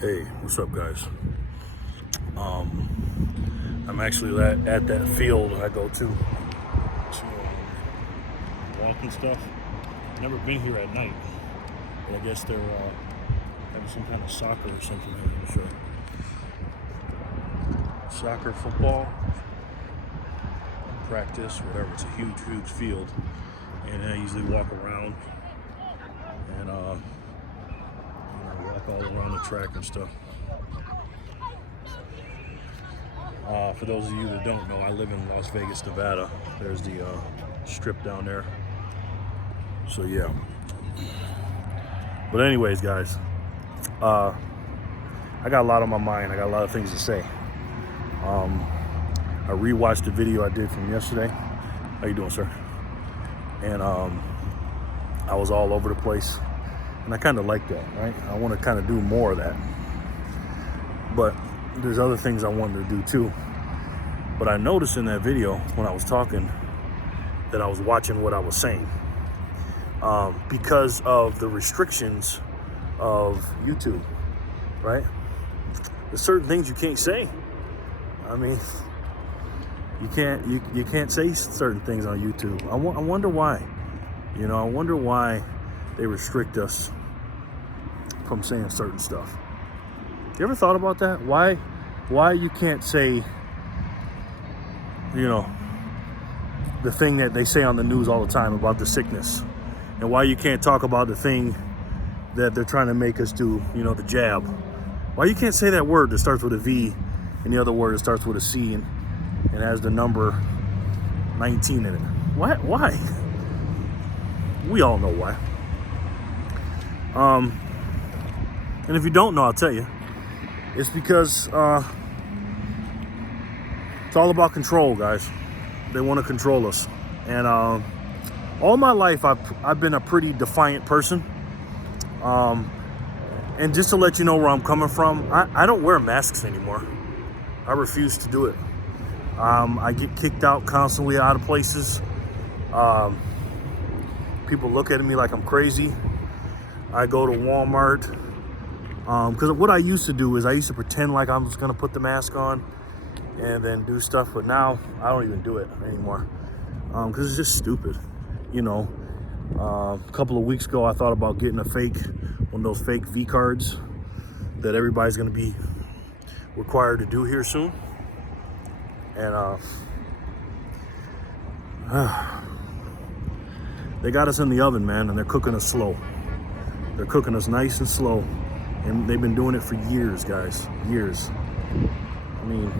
Hey, what's up, guys? I'm actually at that field I go to walk and stuff. Never been here at night, but I guess they're having some kind of soccer or something here. I'm sure. Soccer, football, practice, whatever. It's a huge, huge field, and I usually walk around and walk all around the track and stuff. For those of you that don't know, I live in Las Vegas, Nevada. There's the strip down there. So yeah. But anyways, guys, I got a lot on my mind. I got a lot of things to say. I rewatched the video I did from yesterday. How you doing, sir? And I was all over the place, and I kind of like that, right? I want to kind of do more of that. But there's other things I wanted to do too. But I noticed in that video when I was talking that I was watching what I was saying because of the restrictions of YouTube, right? There's certain things you can't say. I mean, you can't say certain things on YouTube. I wonder why. You know, I wonder why they restrict us from saying certain stuff. You ever thought about that? Why you can't say, you know, the thing that they say on the news all the time about the sickness, and why you can't talk about the thing that they're trying to make us do, you know, the jab. Why you can't say that word that starts with a V and the other word that starts with a C and has the number 19 in it? Why? We all know why. And if you don't know, I'll tell you. It's because it's all about control, guys. They want to control us. And all my life, I've been a pretty defiant person. And just to let you know where I'm coming from, I don't wear masks anymore. I refuse to do it. I get kicked out constantly out of places. People look at me like I'm crazy. I go to Walmart. Because what I used to do is I used to pretend like I was going to put the mask on and then do stuff. But now I don't even do it anymore because it's just stupid. You know, a couple of weeks ago, I thought about getting one of those fake V cards that everybody's going to be required to do here soon. And they got us in the oven, man, and they're cooking us slow. They're cooking us nice and slow. And they've been doing it for years, guys. Years. I mean,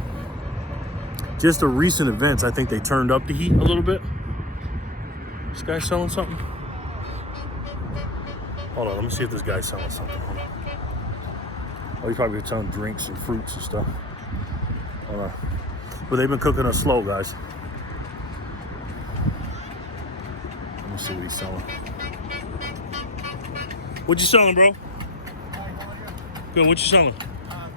just the recent events, I think they turned up the heat a little bit. This guy selling something? Hold on, let me see if this guy's selling something. Hold on. Oh, he's probably selling drinks and fruits and stuff. Hold on. But they've been cooking us slow, guys. Let me see what he's selling. What you selling, bro? Good, what you selling?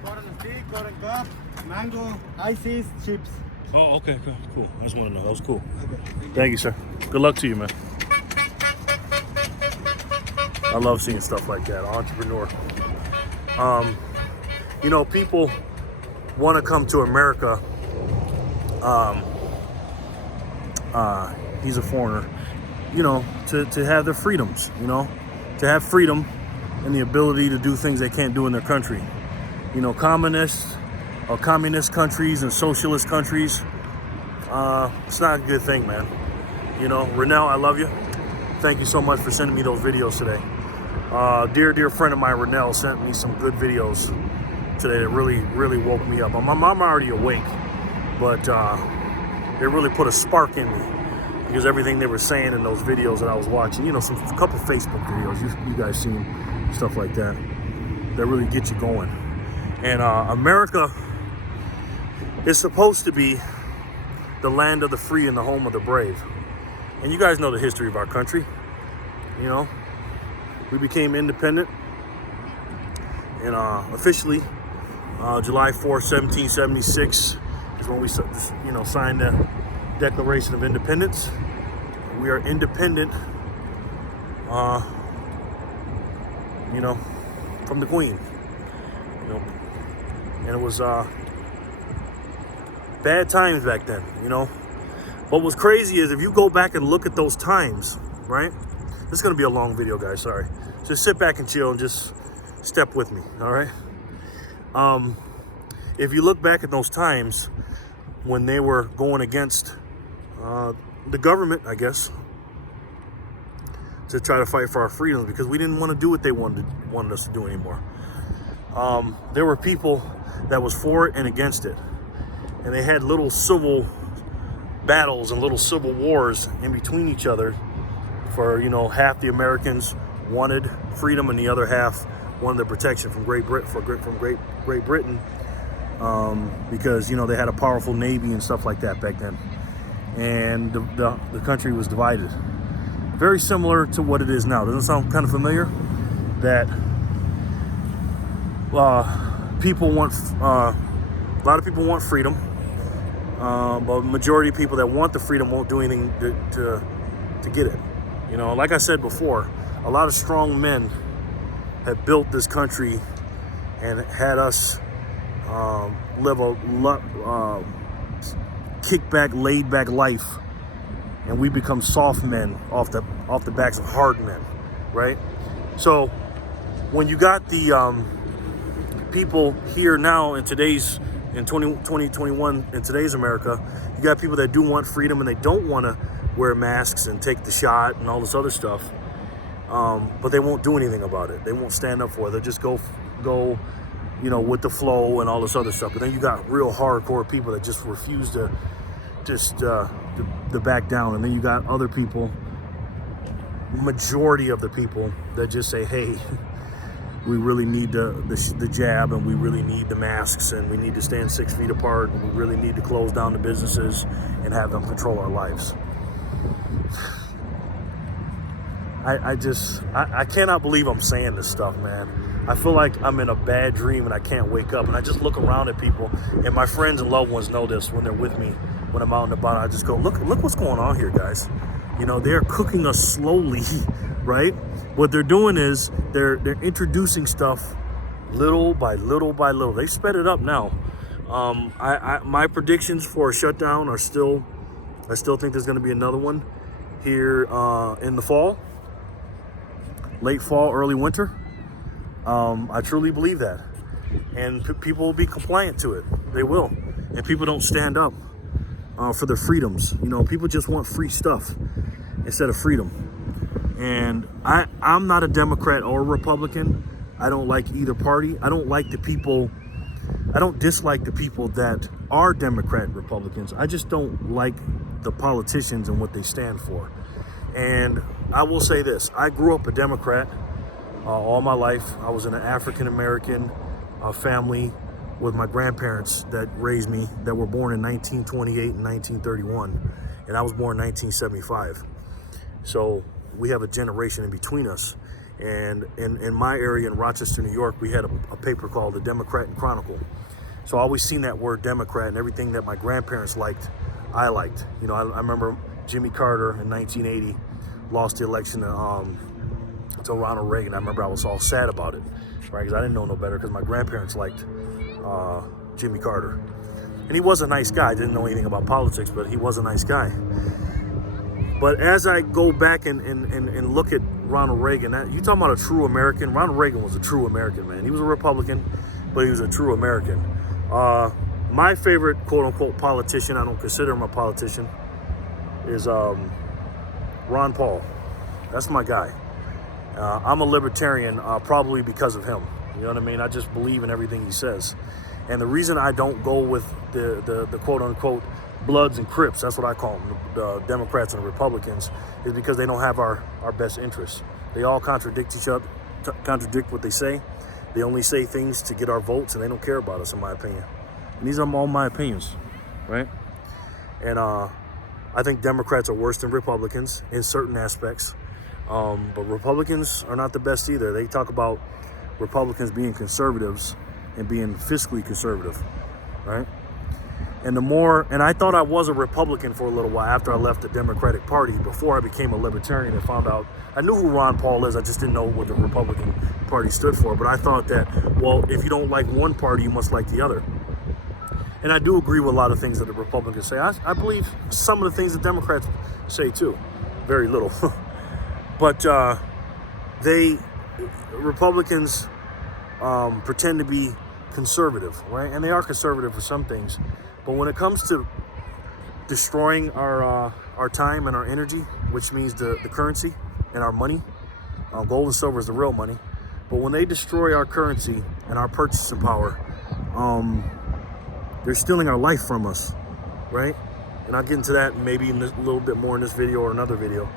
Corn stick, corn cup, mango, ices, chips. Oh, okay, cool. I just want to know. That was cool. Okay. Thank you, sir. Good luck to you, man. I love seeing stuff like that. Entrepreneur. You know, people want to come to America. He's a foreigner. You know, to have their freedoms. You know, to have freedom and the ability to do things they can't do in their country. You know, communist countries and socialist countries, it's not a good thing, man. You know, Renell, I love you. Thank you so much for sending me those videos today. Dear friend of mine, Renell, sent me some good videos today that really woke me up. I'm already awake, but they really put a spark in me because everything they were saying in those videos that I was watching, you know, a couple Facebook videos, you guys seen stuff like that really get you going. And America is supposed to be the land of the free and the home of the brave. And you guys know the history of our country. You know, we became independent and officially July 4th, 1776 is when we, you know, signed the Declaration of Independence. We are independent, you know, from the Queen. you know, and it was bad times back then, you know. But what's crazy is if you go back and look at those times, right? This is gonna be a long video, guys, sorry. Just sit back and chill and just step with me, all right? If you look back at those times when they were going against the government, I guess, to try to fight for our freedoms because we didn't want to do what they wanted us to do anymore. There were people that was for it and against it. And they had little civil battles and little civil wars in between each other for, you know, half the Americans wanted freedom and the other half wanted the protection from Great Britain because, you know, they had a powerful navy and stuff like that back then. And the country was divided. Very similar to what it is now. Doesn't it sound kind of familiar? That people want, a lot of people want freedom, but majority of people that want the freedom won't do anything to get it. You know, like I said before, a lot of strong men have built this country and had us live a kick-back, laid-back life, and we become soft men off the backs of hard men, right? So when you got the people here now in 2021 in today's America, you got people that do want freedom and they don't want to wear masks and take the shot and all this other stuff, but they won't do anything about it. They won't stand up for it. They'll just go, you know, with the flow and all this other stuff. But then you got real hardcore people that just refuse to back down. And then you got other people, majority of the people that just say, hey, we really need the jab and we really need the masks and we need to stand 6 feet apart and we really need to close down the businesses and have them control our lives. I cannot believe I'm saying this stuff, man. I feel like I'm in a bad dream and I can't wake up. And I just look around at people, and my friends and loved ones know this when they're with me, when I'm out and about. I just go, look what's going on here, guys. You know, they're cooking us slowly, right? What they're doing is they're introducing stuff little by little by little. They sped it up now. My predictions for a shutdown are still, I still think there's going to be another one here in the fall, late fall, early winter. I truly believe that, and people will be compliant to it. They will, and people don't stand up for their freedoms. You know, people just want free stuff instead of freedom. And I'm not a Democrat or a Republican. I don't like either party. I don't like the people. I don't dislike the people that are Democrat Republicans. I just don't like the politicians and what they stand for. And I will say this: I grew up a Democrat. All my life. I was in an African-American family with my grandparents that raised me, that were born in 1928 and 1931, and I was born in 1975. So we have a generation in between us. And in my area in Rochester, New York, we had a paper called the Democrat and Chronicle. So I always seen that word Democrat, and everything that my grandparents liked, I liked. You know, I remember Jimmy Carter in 1980 lost the election to Ronald Reagan. I remember I was all sad about it, right? Because I didn't know no better, because my grandparents liked Jimmy Carter. And he was a nice guy. I didn't know anything about politics, but he was a nice guy. But as I go back and look at Ronald Reagan, you talking about a true American? Ronald Reagan was a true American, man. He was a Republican, but he was a true American. My favorite quote-unquote politician, I don't consider him a politician, is Ron Paul. That's my guy. I'm a libertarian probably because of him. You know what I mean? I just believe in everything he says. And the reason I don't go with the quote-unquote Bloods and Crips, that's what I call them, the Democrats and the Republicans, is because they don't have our best interests. They all contradict each other, contradict what they say. They only say things to get our votes, and they don't care about us, in my opinion. And these are all my opinions, right? And I think Democrats are worse than Republicans in certain aspects. But Republicans are not the best either. They talk about Republicans being conservatives and being fiscally conservative, right? And the more, and I thought I was a Republican for a little while after I left the Democratic Party. Before I became a libertarian and found out, I knew who Ron Paul is, I just didn't know what the Republican Party stood for. But I thought that, well, if you don't like one party, you must like the other. And I do agree with a lot of things that the Republicans say. I believe some of the things the Democrats say too. Very little. But Republicans pretend to be conservative, right? And they are conservative for some things. But when it comes to destroying our time and our energy, which means the currency and our money, gold and silver is the real money. But when they destroy our currency and our purchasing power, they're stealing our life from us, right? And I'll get into that maybe in a little bit more in this video or another video.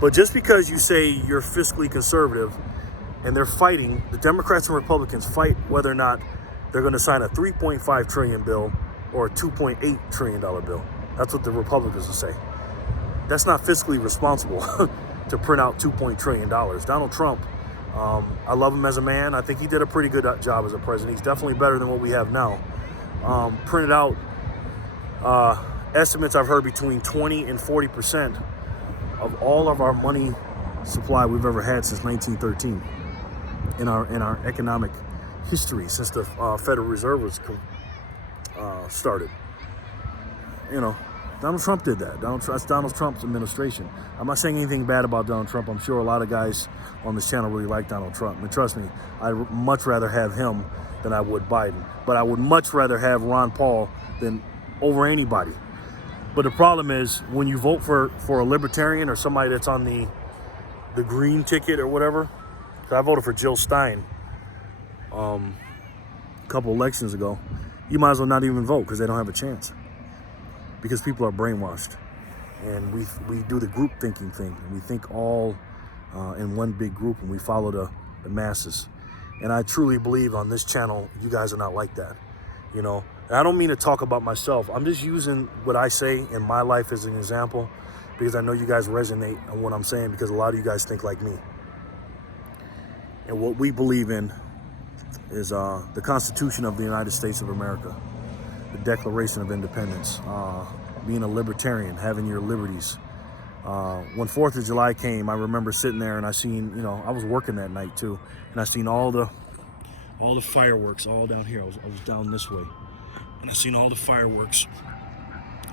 But just because you say you're fiscally conservative and they're fighting, the Democrats and Republicans fight whether or not they're going to sign a $3.5 trillion bill or a $2.8 trillion bill. That's what the Republicans will say. That's not fiscally responsible to print out $2.8 trillion. Donald Trump, I love him as a man. I think he did a pretty good job as a president. He's definitely better than what we have now. Printed out estimates I've heard between 20 and 40% of all of our money supply we've ever had since 1913 in our economic history, since the Federal Reserve was started. You know, Donald Trump did that. That's Donald Trump's administration. I'm not saying anything bad about Donald Trump. I'm sure a lot of guys on this channel really like Donald Trump. And trust me, I'd much rather have him than I would Biden. But I would much rather have Ron Paul than over anybody. But the problem is when you vote for a libertarian or somebody that's on the green ticket or whatever. So I voted for Jill Stein a couple elections ago. You might as well not even vote because they don't have a chance. Because people are brainwashed. And we do the group thinking thing. And we think all in one big group and we follow the masses. And I truly believe on this channel, you guys are not like that. You know, and I don't mean to talk about myself. I'm just using what I say in my life as an example because I know you guys resonate on what I'm saying because a lot of you guys think like me. And what we believe in is the Constitution of the United States of America, the Declaration of Independence, being a libertarian, having your liberties. When 4th of July came, I remember sitting there and I seen, you know, I was working that night too, and I seen all the fireworks all down here. I was down this way, and I seen all the fireworks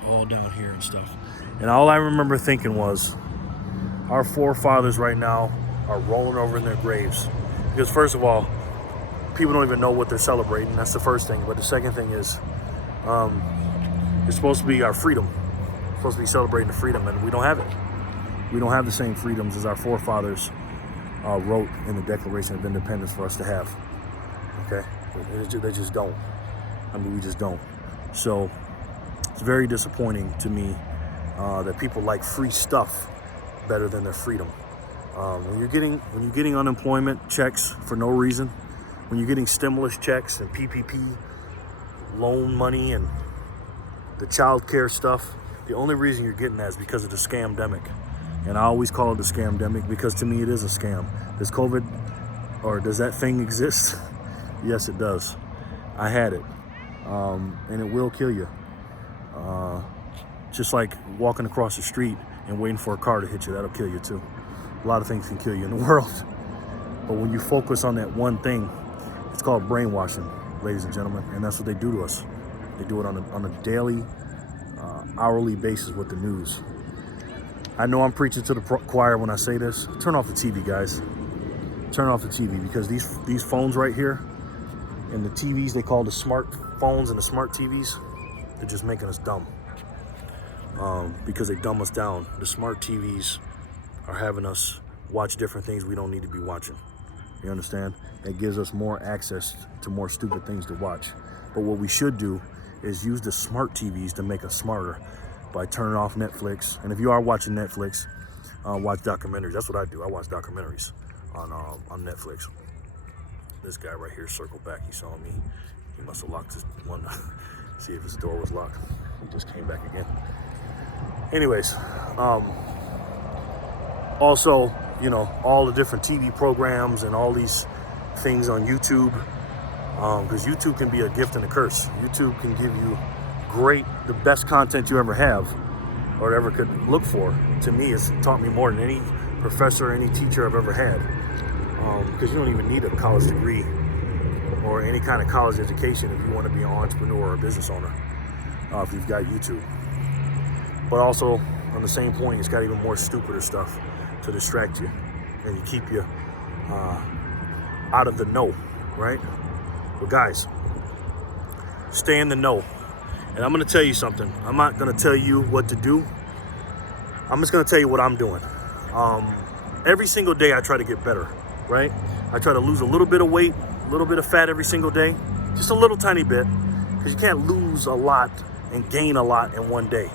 all down here and stuff. And all I remember thinking was, our forefathers right now are rolling over in their graves. Because first of all, people don't even know what they're celebrating. That's the first thing. But the second thing is, it's supposed to be our freedom. We're supposed to be celebrating the freedom, and we don't have it. We don't have the same freedoms as our forefathers wrote in the Declaration of Independence for us to have. Okay? They just don't. I mean, we just don't. So it's very disappointing to me that people like free stuff better than their freedom. When you're getting unemployment checks for no reason, when you're getting stimulus checks and PPP loan money and the child care stuff, the only reason you're getting that is because of the scamdemic. And I always call it the scamdemic because to me it is a scam. Does COVID, or does that thing exist? Yes, it does. I had it. And it will kill you. Just like walking across the street and waiting for a car to hit you, that'll kill you too. A lot of things can kill you in the world. But when you focus on that one thing, it's called brainwashing, ladies and gentlemen. And that's what they do to us. They do it on a daily, hourly basis with the news. I know I'm preaching to the choir when I say this. Turn off the TV, guys. Turn off the TV because these phones right here and the TVs they call the smart phones and the smart TVs, they're just making us dumb. Because they dumb us down. The smart TVs are having us watch different things we don't need to be watching. You understand? It gives us more access to more stupid things to watch. But what we should do is use the smart TVs to make us smarter by turning off Netflix. And if you are watching Netflix, watch documentaries. That's what I do. I watch documentaries on Netflix. This guy right here circled back. He saw me. He must have locked his one. See if his door was locked. He just came back again. Anyways, also, you know, all the different TV programs and all these things on YouTube, because YouTube can be a gift and a curse. YouTube can give you the best content you ever have or ever could look for. To me, it's taught me more than any professor, any teacher I've ever had, because you don't even need a college degree or any kind of college education if you want to be an entrepreneur or a business owner, if you've got YouTube. But also, on the same point, it's got even more stupider stuff to distract you and keep you out of the know, right? But guys, stay in the know. And I'm going to tell you something. I'm not going to tell you what to do. I'm just going to tell you what I'm doing. Every single day I try to get better, right? I try to lose a little bit of weight, a little bit of fat every single day. Just a little tiny bit. Because you can't lose a lot and gain a lot in one day.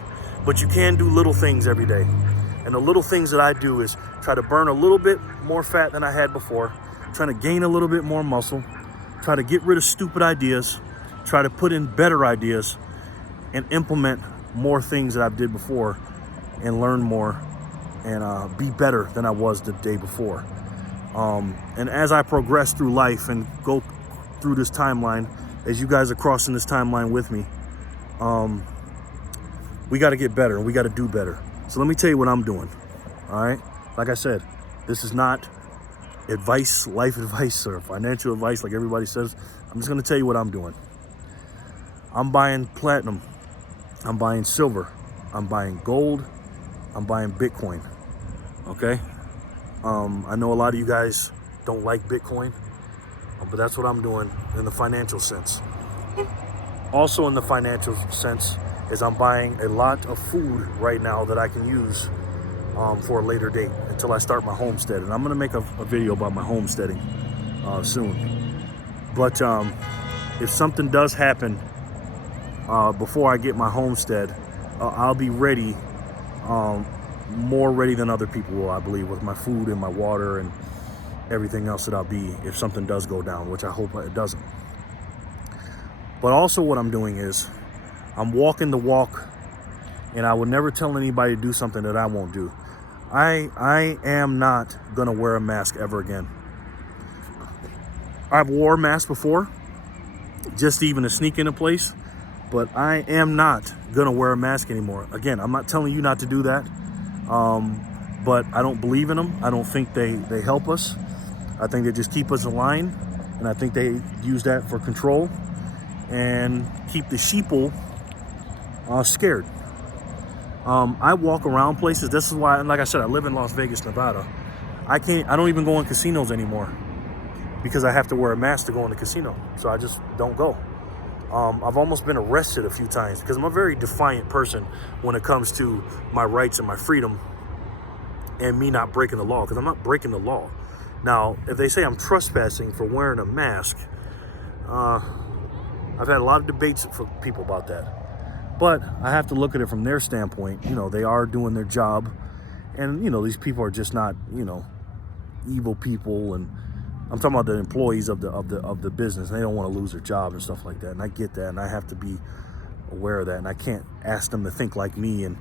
But you can do little things every day. And the little things that I do is try to burn a little bit more fat than I had before. Trying to gain a little bit more muscle. Try to get rid of stupid ideas. Try to put in better ideas. And implement more things that I did before and learn more and be better than I was the day before. And as I progress through life and go through this timeline, as you guys are crossing this timeline with me, we got to get better and we got to do better. So let me tell you what I'm doing. All right. Like I said, this is not advice, life advice or financial advice like everybody says. I'm just going to tell you what I'm doing. I'm buying platinum. I'm buying silver. I'm buying gold. I'm buying Bitcoin. Okay? I know a lot of you guys don't like Bitcoin, but that's what I'm doing in the financial sense. Also in the financial sense is I'm buying a lot of food right now that I can use for a later date until I start my homestead. And I'm going to make a video about my homesteading soon. But if something does happen before I get my homestead, I'll be ready, more ready than other people will, I believe, with my food and my water and everything else that I'll be if something does go down, which I hope it doesn't. But also what I'm doing is I'm walking the walk, and I would never tell anybody to do something that I won't do. I am not going to wear a mask ever again. I've wore a mask before, just even to sneak into place. But I am not going to wear a mask anymore. Again, I'm not telling you not to do that. But I don't believe in them. I don't think they help us. I think they just keep us in line. And I think they use that for control and keep the sheeple scared. I walk around places. This is why, and like I said, I live in Las Vegas, Nevada. I don't even go in casinos anymore because I have to wear a mask to go in the casino. So I just don't go. I've almost been arrested a few times because I'm a very defiant person when it comes to my rights and my freedom and me not breaking the law, because I'm not breaking the law. Now, if they say I'm trespassing for wearing a mask, I've had a lot of debates for people about that. But I have to look at it from their standpoint. You know, they are doing their job. And, you know, these people are just not, you know, evil people. And I'm talking about the employees of the business. They don't want to lose their job and stuff like that. And I get that, and I have to be aware of that. And I can't ask them to think like me, and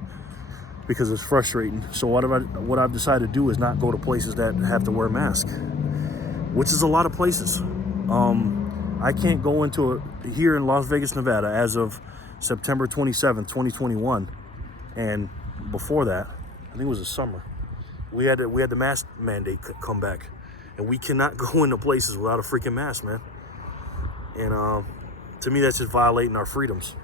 because it's frustrating. So what I've decided to do is not go to places that have to wear a mask, which is a lot of places. I can't go into here in Las Vegas, Nevada, as of September 27th, 2021, and before that, I think it was the summer. We had the mask mandate come back. And we cannot go into places without a freaking mask, man. And to me, that's just violating our freedoms.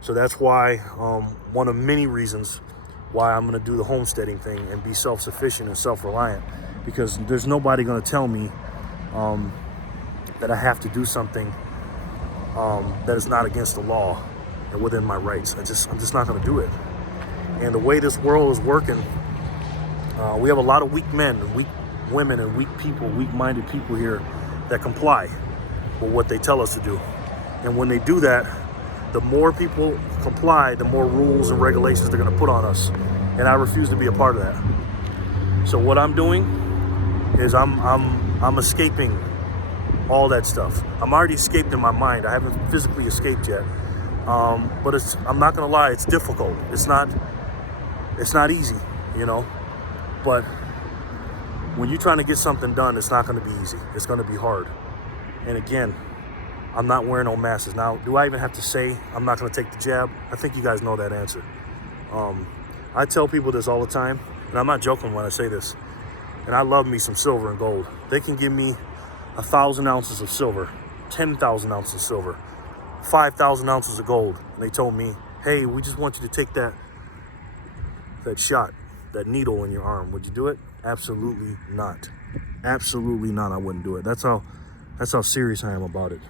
So that's why, one of many reasons why I'm going to do the homesteading thing and be self-sufficient and self-reliant. Because there's nobody going to tell me that I have to do something that is not against the law and within my rights. I'm just not going to do it. And the way this world is working, we have a lot of weak men and weak women and weak people, weak-minded people here that comply with what they tell us to do. And when they do that, the more people comply, the more rules and regulations they're going to put on us. And I refuse to be a part of that. So what I'm doing is I'm escaping all that stuff. I'm already escaped in my mind. I haven't physically escaped yet. But I'm not going to lie, it's difficult. It's not easy, you know. But when you're trying to get something done, it's not going to be easy. It's going to be hard. And again, I'm not wearing no masks. Now, do I even have to say I'm not going to take the jab? I think you guys know that answer. I tell people this all the time, and I'm not joking when I say this. And I love me some silver and gold. They can give me 1,000 ounces of silver, 10,000 ounces of silver, 5,000 ounces of gold. And they told me, hey, we just want you to take that shot, that needle in your arm. Would you do it? Absolutely not. Absolutely not. I wouldn't do it. That's how serious I am about it.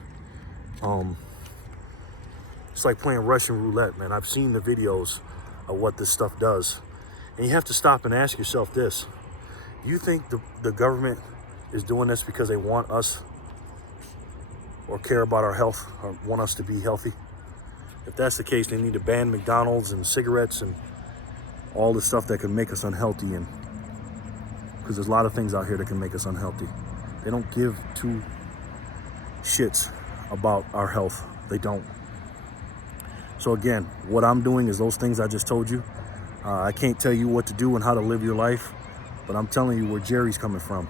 It's like playing Russian roulette, man. I've seen the videos of what this stuff does. And you have to stop and ask yourself this. Do you think the government is doing this because they want us or care about our health or want us to be healthy? If that's the case, they need to ban McDonald's and cigarettes and all the stuff that can make us unhealthy, and because there's a lot of things out here that can make us unhealthy. They don't give two shits about our health. They don't. So again, what I'm doing is those things I just told you. I can't tell you what to do and how to live your life, but I'm telling you where Jerry's coming from.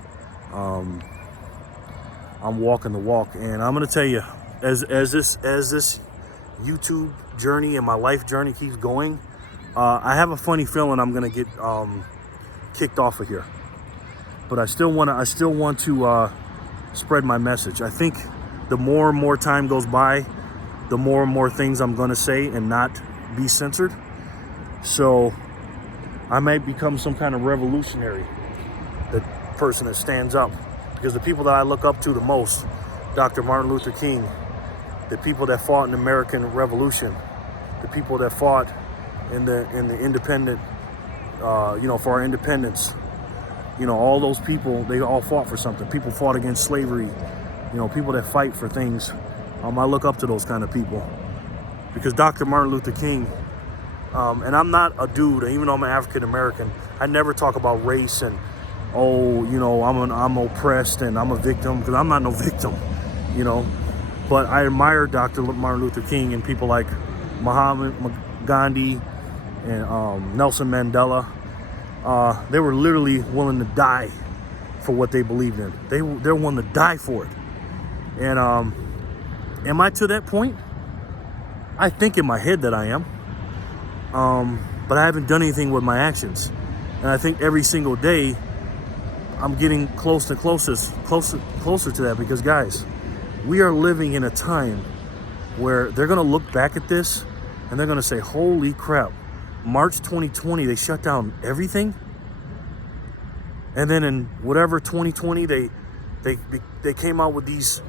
I'm walking the walk, and I'm gonna tell you, as this YouTube journey and my life journey keeps going, I have a funny feeling I'm gonna get kicked off of here. But I still want to spread my message. I think the more and more time goes by, the more and more things I'm gonna say and not be censored. So I might become some kind of revolutionary, the person that stands up. Because the people that I look up to the most, Dr. Martin Luther King, the people that fought in the American Revolution, the people that fought in the independent, for our independence, all those people, they all fought for something. People fought against slavery, people that fight for things. I look up to those kind of people, because Dr. Martin Luther King, and I'm not a dude, even though I'm an African American, I never talk about race and, I'm oppressed and I'm a victim, because I'm not no victim, But I admire Dr. Martin Luther King and people like Mahatma Gandhi and Nelson Mandela. They were literally willing to die for what they believed in. They're willing to die for it. And am I to that point? I think in my head that I am. But I haven't done anything with my actions. And I think every single day I'm getting closer to that, because guys, we are living in a time where they're gonna look back at this and they're gonna say, holy crap, March 2020, they shut down everything. And then in whatever 2020, they came out with these,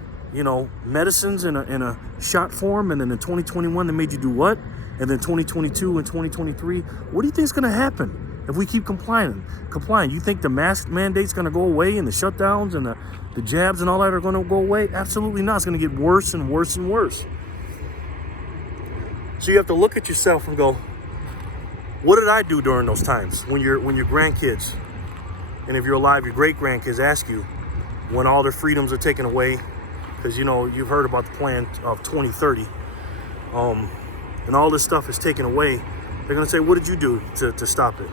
medicines in a shot form. And then in 2021, they made you do what? And then 2022 and 2023, what do you think is gonna happen if we keep complying? You think the mask mandate's gonna go away and the shutdowns and the jabs and all that are gonna go away? Absolutely not. It's gonna get worse and worse and worse. So you have to look at yourself and go, what did I do during those times? When your grandkids, and if you're alive, your great grandkids ask you, when all their freedoms are taken away, because you've heard about the plan of 2030, and all this stuff is taken away, they're gonna say, what did you do to stop it?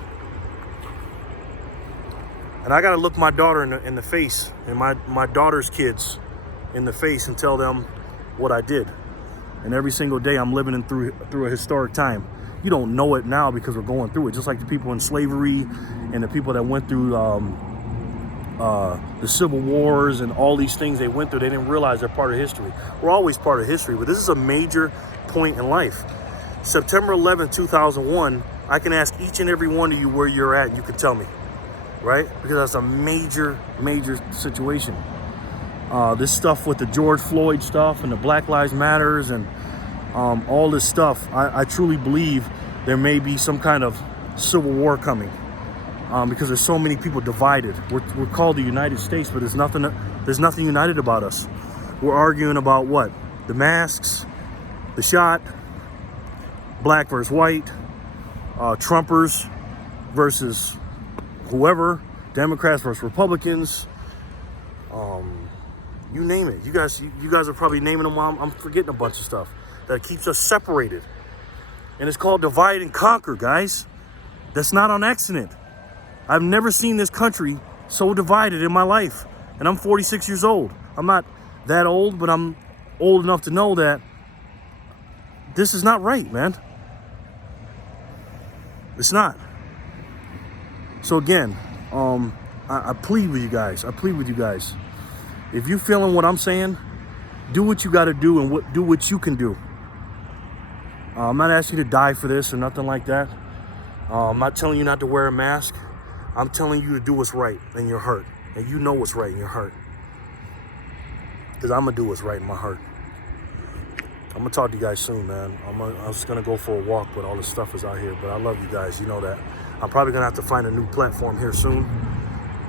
And I gotta look my daughter in the face, and my daughter's kids in the face, and tell them what I did. And every single day I'm living through a historic time. You don't know it now because we're going through it, just like the people in slavery and the people that went through the Civil Wars and all these things they went through. They didn't realize they're part of history. We're always part of history, but this is a major point in life. September 11, 2001, I can ask each and every one of you where you're at, and you can tell me, right? Because that's a major, major situation. This stuff with the George Floyd stuff and the Black Lives Matters and all this stuff, I truly believe there may be some kind of civil war coming, because there's so many people divided. We're called the United States, but there's nothing united about us. We're arguing about what? The masks, the shot, black versus white, Trumpers versus whoever, Democrats versus Republicans, you name it. You guys are probably naming them while I'm forgetting a bunch of stuff that keeps us separated. And it's called divide and conquer, guys. That's not on accident. I've never seen this country so divided in my life. And I'm 46 years old. I'm not that old, but I'm old enough to know that this is not right, man. It's not. So again, I plead with you guys. I plead with you guys. If you feeling what I'm saying, do what you got to do and do what you can do. I'm not asking you to die for this or nothing like that. I'm not telling you not to wear a mask. I'm telling you to do what's right in your heart. And you know what's right in your heart. Because I'm going to do what's right in my heart. I'm going to talk to you guys soon, man. I'm just going to go for a walk, but all this stuff is out here. But I love you guys. You know that. I'm probably going to have to find a new platform here soon.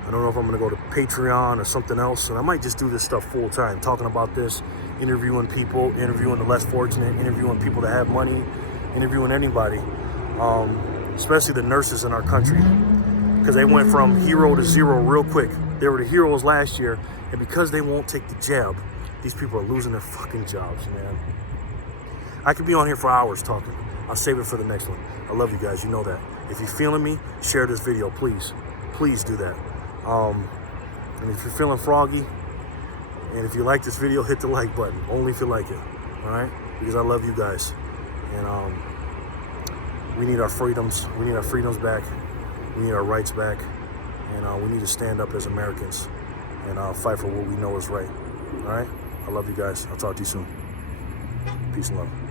I don't know if I'm going to go to Patreon or something else. And I might just do this stuff full time, talking about this, interviewing people, interviewing the less fortunate, interviewing people that have money, interviewing anybody, especially the nurses in our country, because they went from hero to zero real quick. They were the heroes last year, and because they won't take the jab, these people are losing their fucking jobs, man. I could be on here for hours talking. I'll save it for the next one. I love you guys. You know that. If you're feeling me, share this video, please. Please do that. And if you're feeling froggy, and if you like this video, hit the like button. Only if you like it, all right? Because I love you guys. And we need our freedoms. We need our freedoms back. We need our rights back. And we need to stand up as Americans and fight for what we know is right, all right? I love you guys. I'll talk to you soon. Peace and love.